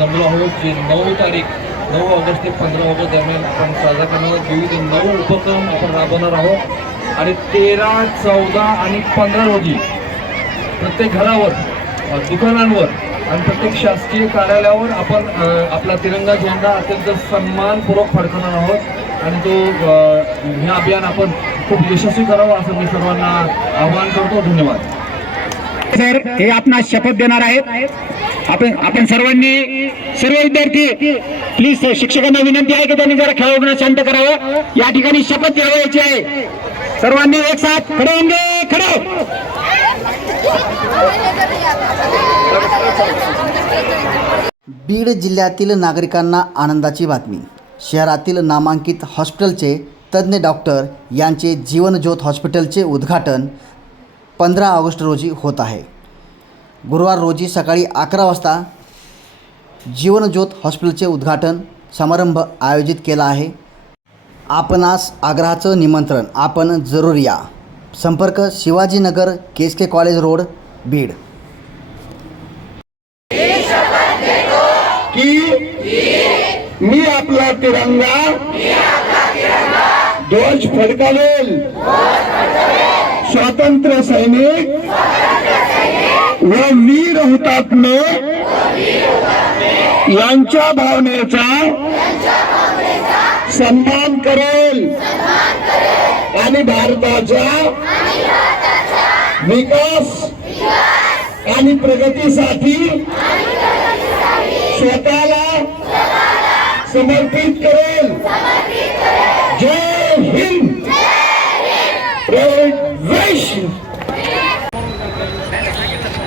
जमलो आहोत जे नऊ तारीख नऊ ऑगस्ट ते पंधरा ऑगस्ट दरम्यान आपण साजरा करणार विविध नऊ उपक्रम आपण राबवणार आहोत. आणि तेरा चौदा आणि पंधरा रोजी प्रत्येक घरावर दुकानांवर आणि प्रत्येक शासकीय कार्यालयावर आपण आपला तिरंगा झेंडा अत्यंत सन्मानपूर्वक फडकवणार आहोत. आणि तो हे अभियान आपण खूप यशस्वी करावं असं मी सर्वांना आवाहन करतो. धन्यवाद. सर हे आपण शपथ देणार आहेत. आपण आपण सर्वांनी सर्व विद्यार्थी प्लीज शिक्षकांना विनंती आहे की त्यांनी जरा खेळाडूंना शांत करावं. या ठिकाणी शपथ घ्यावयाची आहे. सर्वांनी एक साथ खडे होंगे खडे बीड जिल्ह्यातील नागरिकांना आनंदाची बातमी. शहरातील नामांकित हॉस्पिटलचे तज्ज्ञ डॉक्टर यांचे जीवनज्योत हॉस्पिटलचे उद्घाटन पंधरा ऑगस्ट रोजी होत आहे. गुरुवार रोजी सकाळी अकरा वाजता जीवनज्योत हॉस्पिटलचे उद्घाटन समारंभ आयोजित केला आहे. आपणास आग्रहाचं निमंत्रण आपण जरूर या. संपर्क शिवाजीनगर केसके के कॉलेज रोड बीड. की मी आपला तिरंगा ध्वज फडकावेल. स्वातंत्र्य सैनिक व वीर हुतात्मे यांच्या भावनेचा सन्मान करेल. आणि भारताच्या विकास आणि प्रगतीसाठी स्वतःला समर्पित करेल. जय हिंद. जय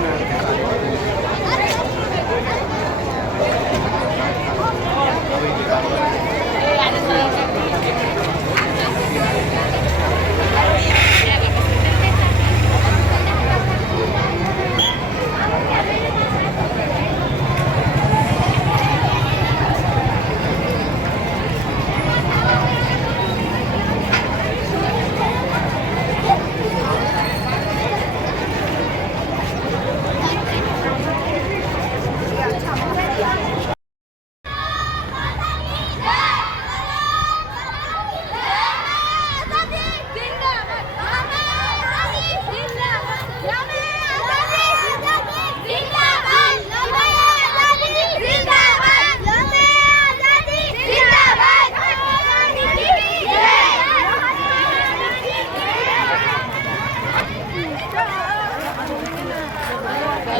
Amen.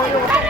Vai, vai, vai.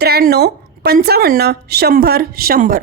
त्र्याण्णव पंचावन्न शंभर शंभर.